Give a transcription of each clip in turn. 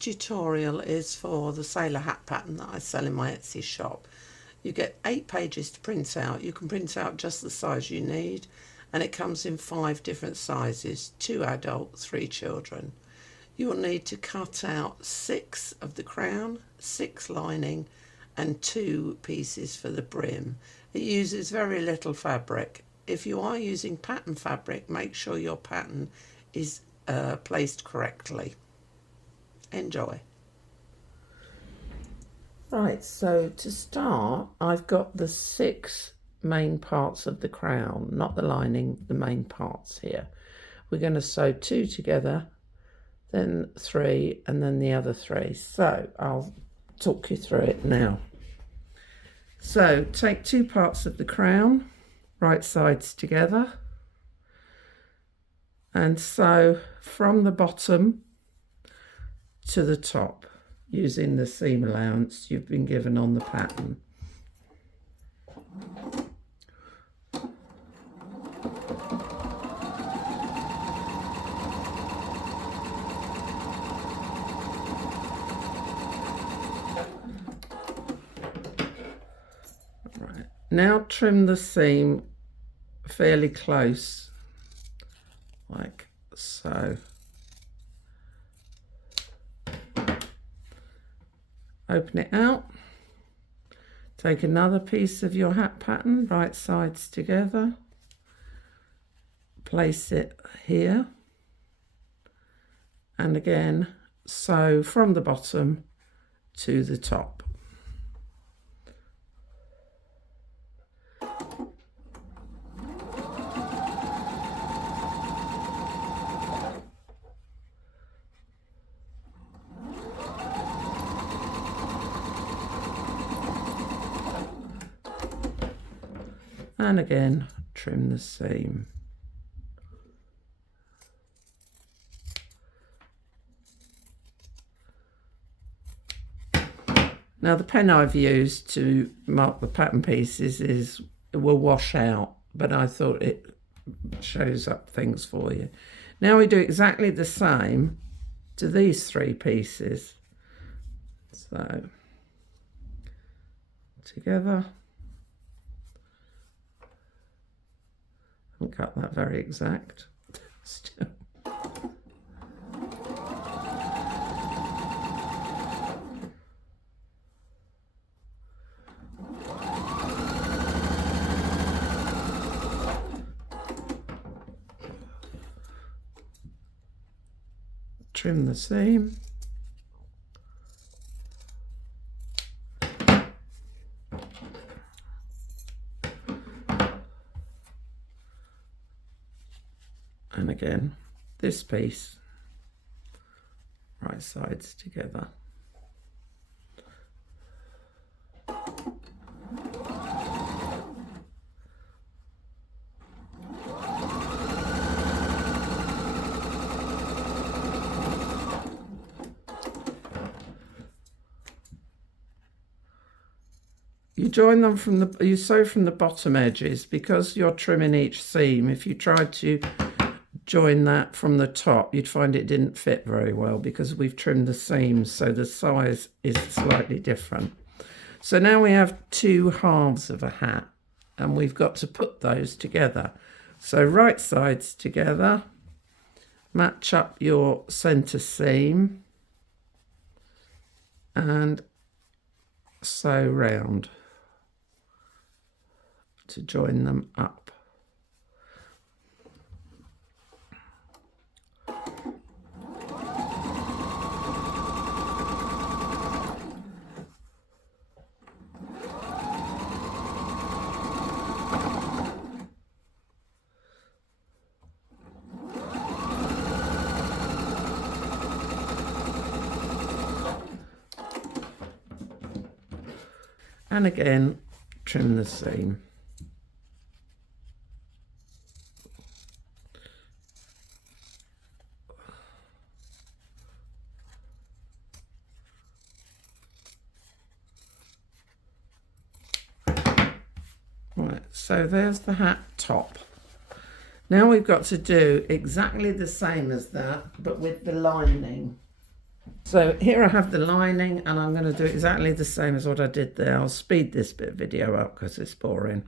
tutorial is for the sailor hat pattern that I sell in my Etsy shop. You get 8 pages to print out. You can print out just the size you need, and it comes in 5 different sizes, 2 adult, 3 children. You'll need to cut out 6 of the crown, 6 lining, and 2 pieces for the brim. It uses very little fabric. If you are using pattern fabric, make sure your pattern is placed correctly. Enjoy. Right, so to start, I've got the 6 main parts of the crown, not the lining, the main parts here. We're going to sew 2 together, then 3, and then the other 3. So I'll talk you through it now. So take 2 parts of the crown, right sides together, and sew from the bottom to the top using the seam allowance you've been given on the pattern. Right. Now trim the seam fairly close, like so. Open it out, take another piece of your hat pattern, right sides together, place it here, and again sew from the bottom to the top. And again, trim the seam. Now the pen I've used to mark the pattern pieces will wash out, but I thought it shows up things for you. Now we do exactly the same to these 3 pieces. So together. I haven't cut that very exact. Still. Trim the seam. And again, this piece, right sides together. You join them you sew from the bottom edges because you're trimming each seam. If you tried to join that from the top, you'd find it didn't fit very well because we've trimmed the seams, so the size is slightly different. So now we have 2 halves of a hat, and we've got to put those together. So right sides together, match up your center seam, and sew round to join them up. And again, trim the seam. Right, so there's the hat top. Now we've got to do exactly the same as that, but with the lining. So here I have the lining, and I'm going to do exactly the same as what I did there. I'll speed this bit of video up because it's boring.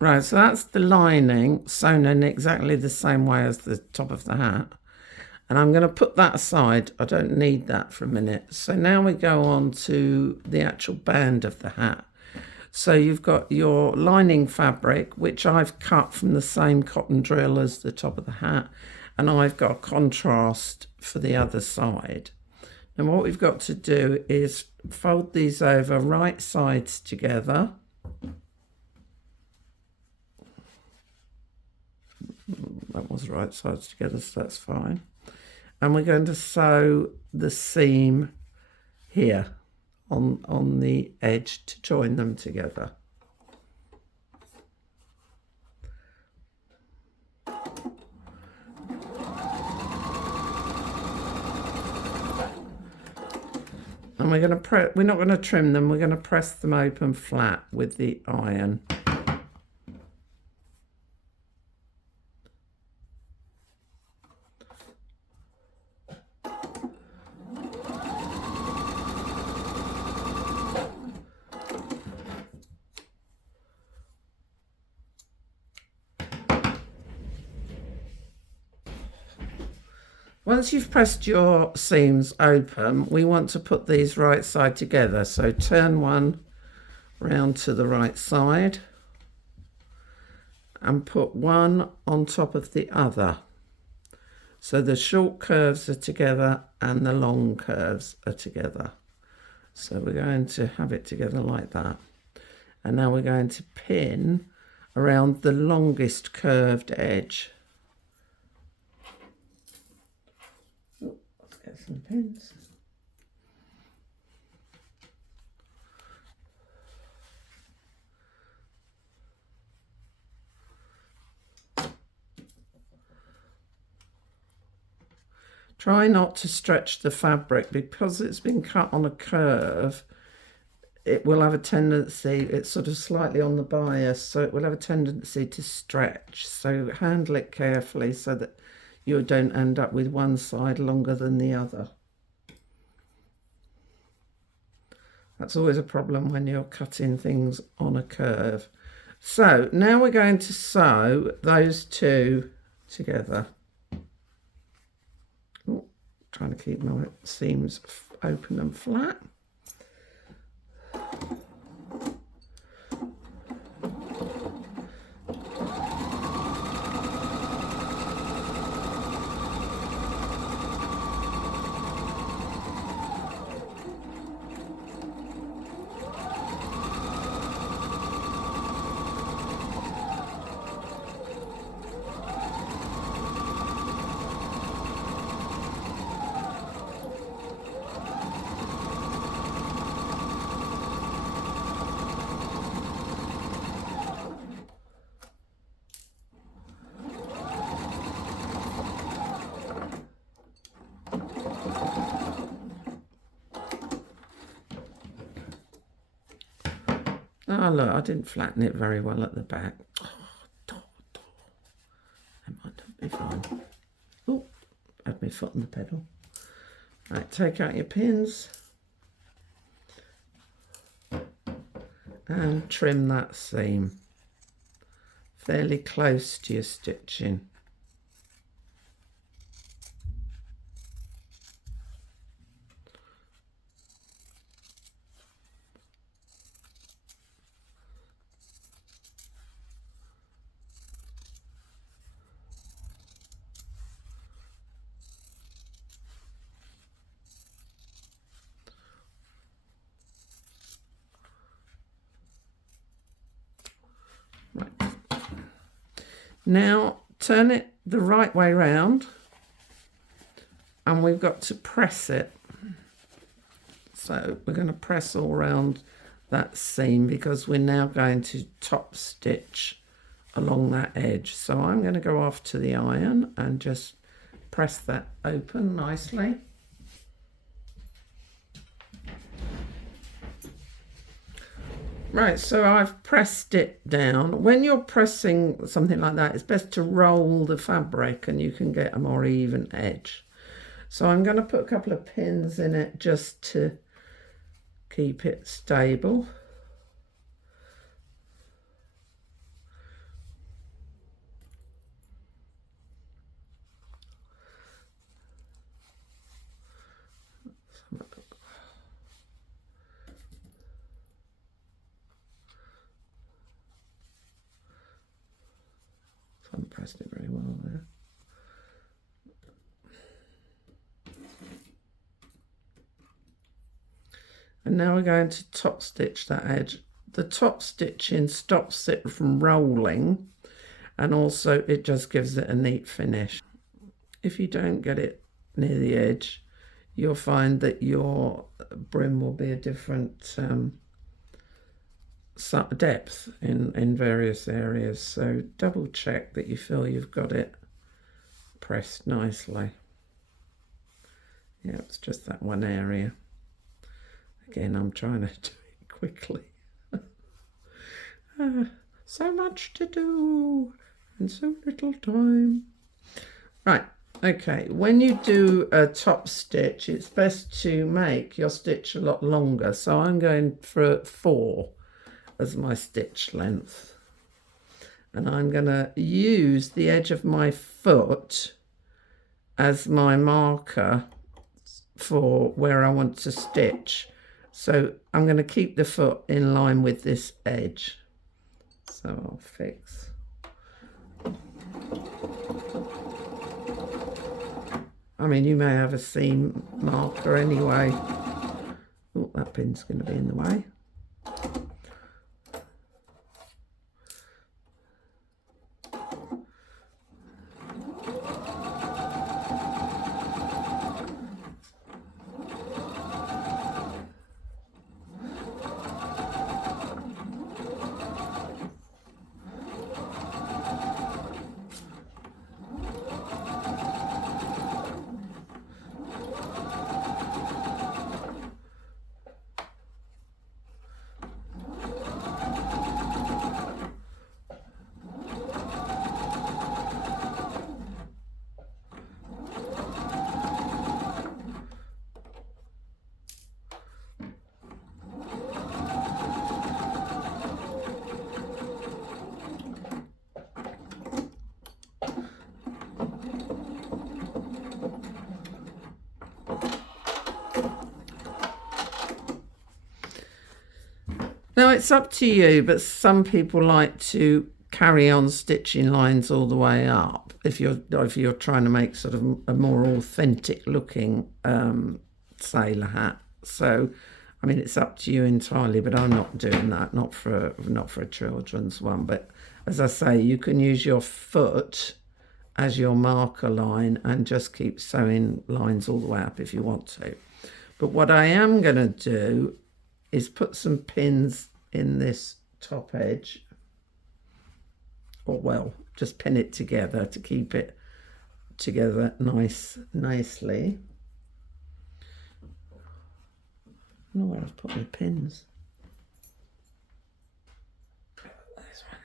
Right, so that's the lining sewn in exactly the same way as the top of the hat. And I'm going to put that aside. I don't need that for a minute. So now we go on to the actual band of the hat. So you've got your lining fabric, which I've cut from the same cotton drill as the top of the hat. And I've got a contrast for the other side. And what we've got to do is fold these over right sides together. That was right sides together, so that's fine. And we're going to sew the seam here on the edge to join them together. And we're not going to trim them, we're going to press them open flat with the iron. Once you've pressed your seams open, we want to put these right side together. So turn one round to the right side and put one on top of the other. So the short curves are together and the long curves are together. So we're going to have it together like that. And now we're going to pin around the longest curved edge. Get some pins. Try not to stretch the fabric because it's been cut on a curve. It will have a tendency, it's sort of slightly on the bias, so it will have a tendency to stretch. So handle it carefully so that you don't end up with one side longer than the other. That's always a problem when you're cutting things on a curve. So now we're going to sew those two together. Oh, trying to keep my seams open and flat. Oh look, I didn't flatten it very well at the back. That might not be fine. Oh, had my foot on the pedal. Right, take out your pins and trim that seam fairly close to your stitching. Now turn it the right way round, and we've got to press it. So we're going to press all around that seam because we're now going to top stitch along that edge. So I'm going to go off to the iron and just press that open nicely. Right, so I've pressed it down. When you're pressing something like that, it's best to roll the fabric and you can get a more even edge. So I'm going to put a couple of pins in it just to keep it stable. I haven't pressed it very well there. And now we're going to top stitch that edge. The top stitching stops it from rolling, and also it just gives it a neat finish. If you don't get it near the edge, you'll find that your brim will be a different depth in various areas. So double check that you feel you've got it pressed nicely. Yeah, it's just that one area. Again, I'm trying to do it quickly. So much to do and so little time. Right, okay, when you do a top stitch, it's best to make your stitch a lot longer. So I'm going for 4 as my stitch length. And I'm going to use the edge of my foot as my marker for where I want to stitch. So I'm going to keep the foot in line with this edge. So I'll fix. I mean, you may have a seam marker anyway. Oh, that pin's going to be in the way. Now it's up to you, but some people like to carry on stitching lines all the way up if you're trying to make sort of a more authentic looking sailor hat. So I mean, it's up to you entirely, but I'm not doing that, not for a children's one. But as I say, you can use your foot as your marker line and just keep sewing lines all the way up if you want to. But what I am going to do is put some pins in this top edge, or well, just pin it together to keep it together nicely. I don't know where I've put my pins. There's one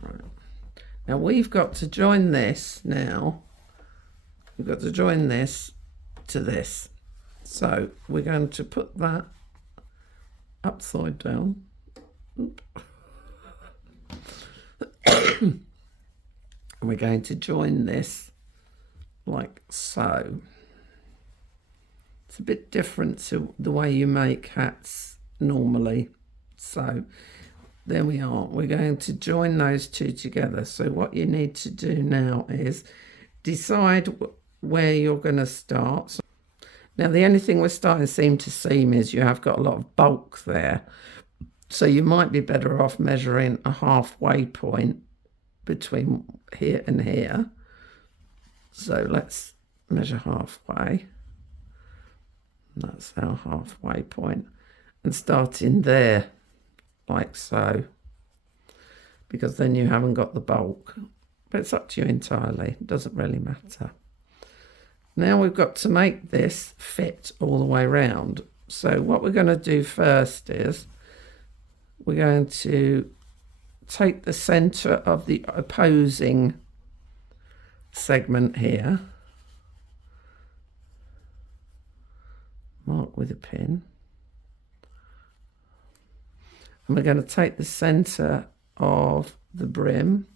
there. Right. Now we've got to join this now. We've got to join this to this. So we're going to put that upside down. Oop. And we're going to join this like so. It's a bit different to the way you make hats normally. So there we are. We're going to join those two together. So what you need to do now is decide where you're going to start. So, now the only thing we're starting seam to seam is you have got a lot of bulk there. So you might be better off measuring a halfway point between here and here. So let's measure halfway. That's our halfway point. And starting there, like so. Because then you haven't got the bulk. But it's up to you entirely. It doesn't really matter. Now we've got to make this fit all the way around. So what we're going to do first is we're going to take the centre of the opposing segment here, mark with a pin, and we're going to take the centre of the brim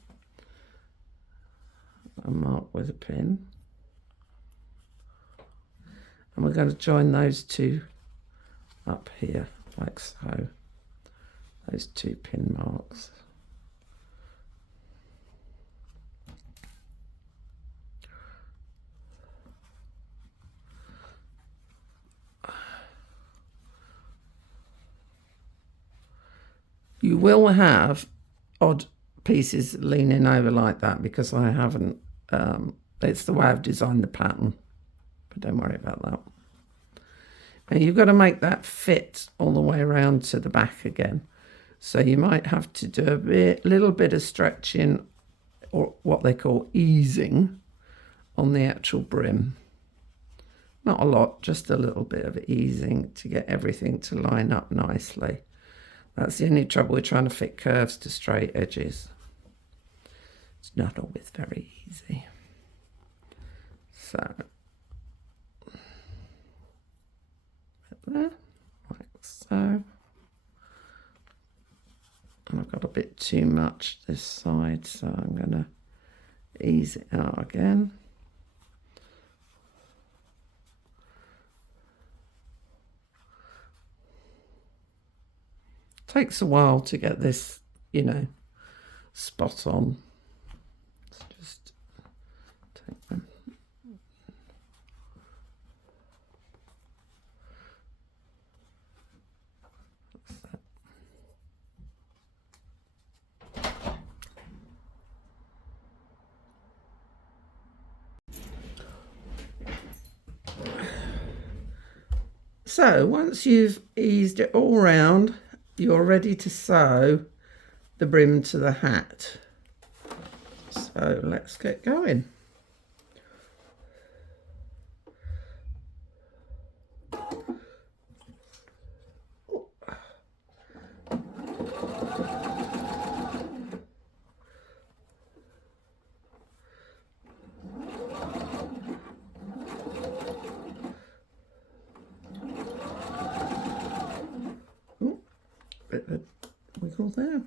and mark with a pin, and we're going to join those two up here like so, those two pin marks. You will have odd pieces leaning over like that because I haven't, it's the way I've designed the pattern, but don't worry about that. Now you've got to make that fit all the way around to the back again. So you might have to do a little bit of stretching, or what they call easing, on the actual brim. Not a lot, just a little bit of easing to get everything to line up nicely. That's the only trouble with trying to fit curves to straight edges. It's not always very easy. So, there, like so. And I've got a bit too much this side, so I'm going to ease it out again. Takes a while to get this, you know, spot on. Let's just take them. So once you've eased it all round, you're ready to sew the brim to the hat. So let's get going. Bit of a wiggle there.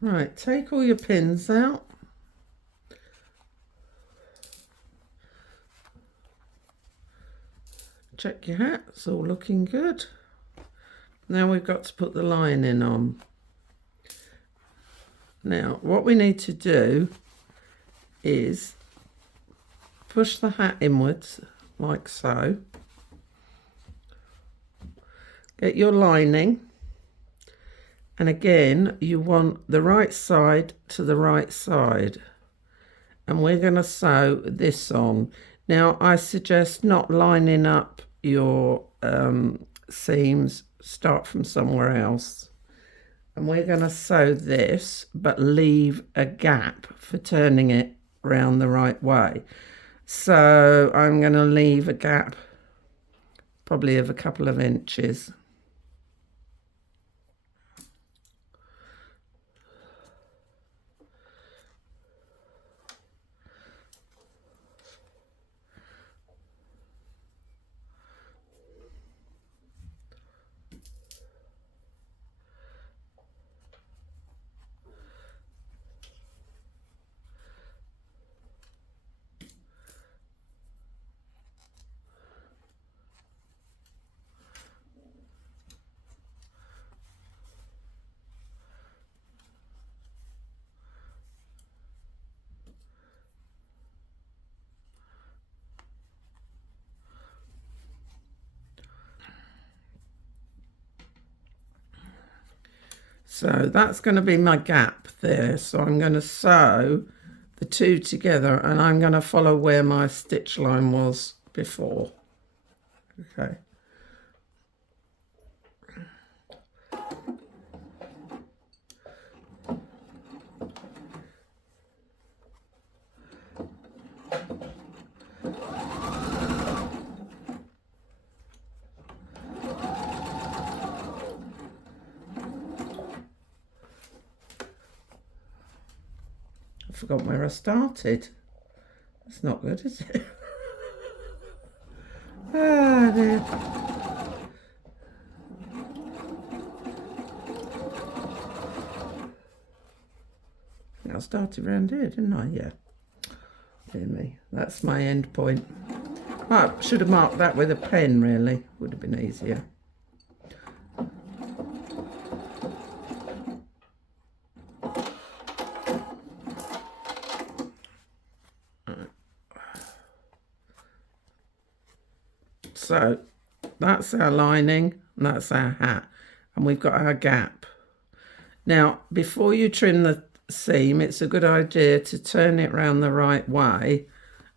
Right, take all your pins out. Check your hat, it's all looking good. Now we've got to put the lining on. Now, what we need to do is push the hat inwards, like so. Get your lining. And again, you want the right side to the right side. And we're going to sew this on. Now, I suggest not lining up your seams. Start from somewhere else. And we're going to sew this, but leave a gap for turning it round the right way. So I'm going to leave a gap, probably of a couple of inches. So that's going to be my gap there. So I'm going to sew the two together, and I'm going to follow where my stitch line was before. Okay. I forgot where I started. That's not good, is it? Ah, dear. I started around here, didn't I? Yeah. Dear me. That's my end point. I should have marked that with a pen, really. Would have been easier. So that's our lining and that's our hat, and we've got our gap. Now, before you trim the seam, it's a good idea to turn it round the right way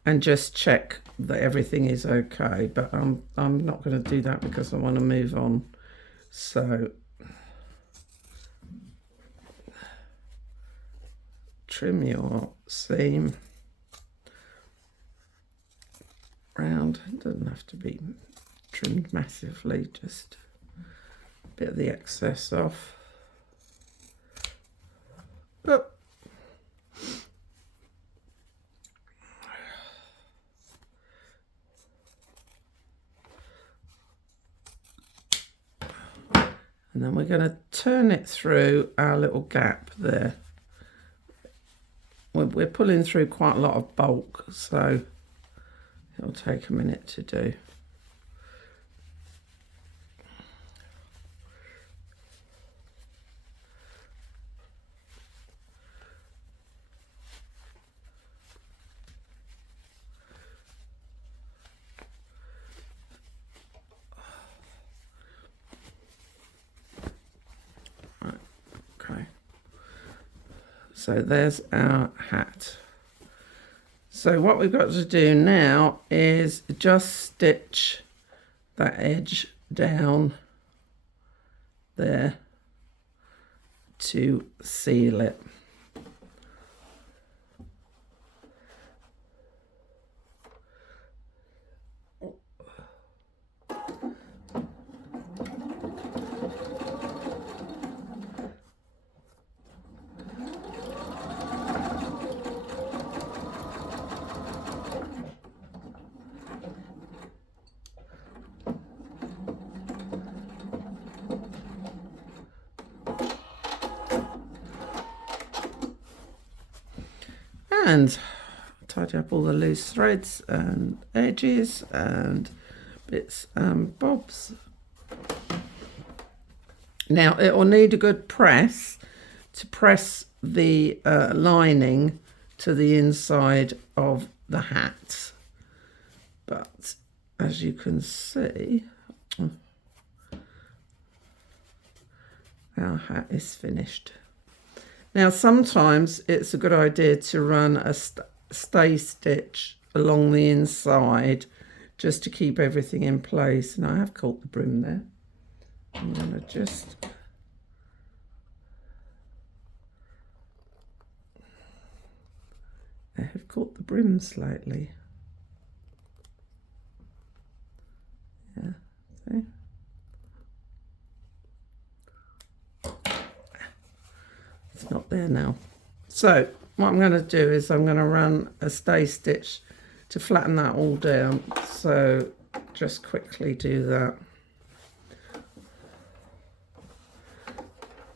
and just check that everything is okay. But I'm not going to do that because I want to move on. So trim your seam round. It doesn't have to be trimmed massively, just a bit of the excess off. But and then we're going to turn it through our little gap there. We're pulling through quite a lot of bulk, so it'll take a minute to do. So there's our hat. So what we've got to do now is just stitch that edge down there to seal it. And tidy up all the loose threads and edges and bits and bobs. Now it will need a good press to press the lining to the inside of the hat. But as you can see, our hat is finished. Now, sometimes it's a good idea to run a stay stitch along the inside just to keep everything in place. And I have caught the brim there. I'm going to just... I have caught the brim slightly. Yeah, see? It's not there now. So what I'm going to do is I'm going to run a stay stitch to flatten that all down. So just quickly do that.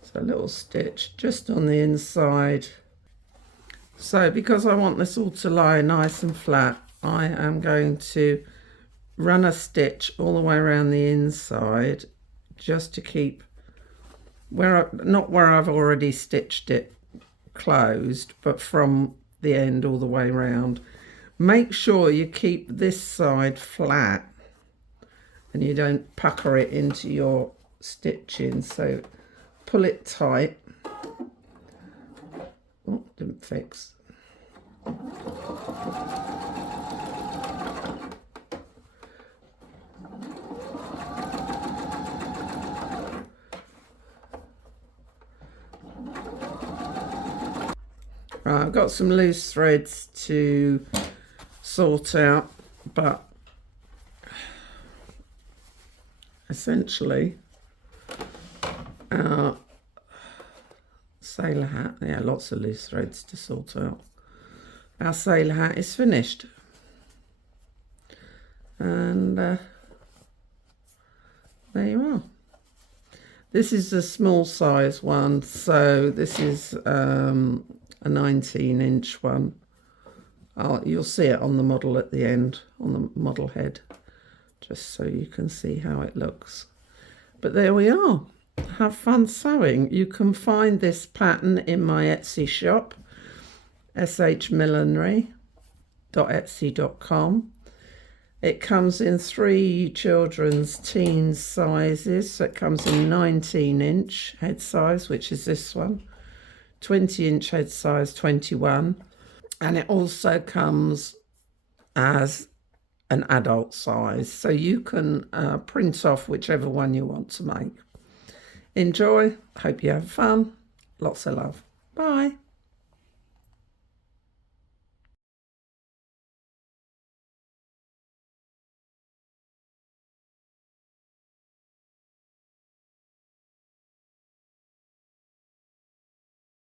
So a little stitch just on the inside. So because I want this all to lie nice and flat, I am going to run a stitch all the way around the inside just to keep not where I've already stitched it closed, but from the end all the way around. Make sure you keep this side flat and you don't pucker it into your stitching. So pull it tight. Oh, didn't fix. Right, I've got some loose threads to sort out, but essentially our sailor hat, yeah, lots of loose threads to sort out. Our sailor hat is finished, and there you are. This is a small size one, so this is a 19-inch one. You'll see it on the model at the end, on the model head, just so you can see how it looks. But there we are. Have fun sewing. You can find this pattern in my Etsy shop, shmillinery.etsy.com. It comes in 3 children's teens sizes. So it comes in 19-inch head size, which is this one, 20-inch head size 21, and it also comes as an adult size. So you can print off whichever one you want to make. Enjoy. Hope you have fun. Lots of love. Bye.